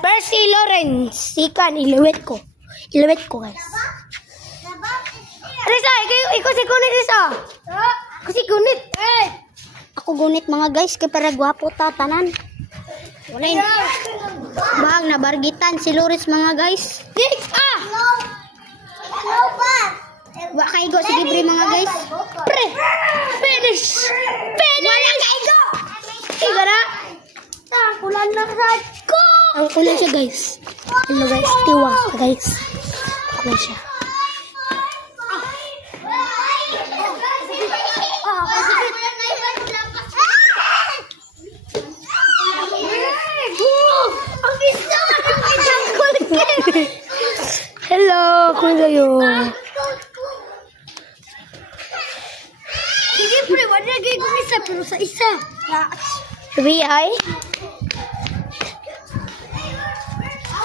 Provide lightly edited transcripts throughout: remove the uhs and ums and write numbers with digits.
First si Lawrence. Sikan, iluwit ko. Guys. Risa, ikaw si Gunit, Risa. Ako si Gunit. Ako gunit mga guys, kay para gwapo ta tanan. Wala yun. Bahag na bargitan si Loris mga guys. Wa kaigo si Gibre mga guys. Finish. Wala kaigo. Iga na. Kulan na sad ko. Ang kulan siya guys. Hello guys, tiwa guys. Kulan siya. Hello, kuya. Sige pre, wala gay ko isa pero sa isa. FBI.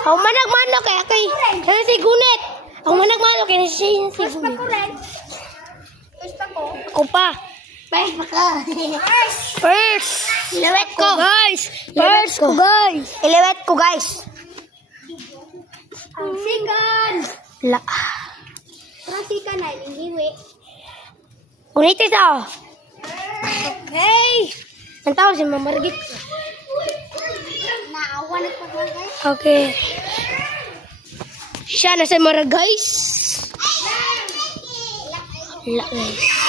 Ang manag-manok kay si Gunit. Ang manag-manok kay si Gunit. Ako pa. First. Ilawet ko Guys. Ilawet ko guys. Ang sikan. Parang sikan na iniwi. Gunit ito. Okay. Ang tawag si Mamargit. Naawa na pa guys. Okay. Siya na sa Mara guys. Guys.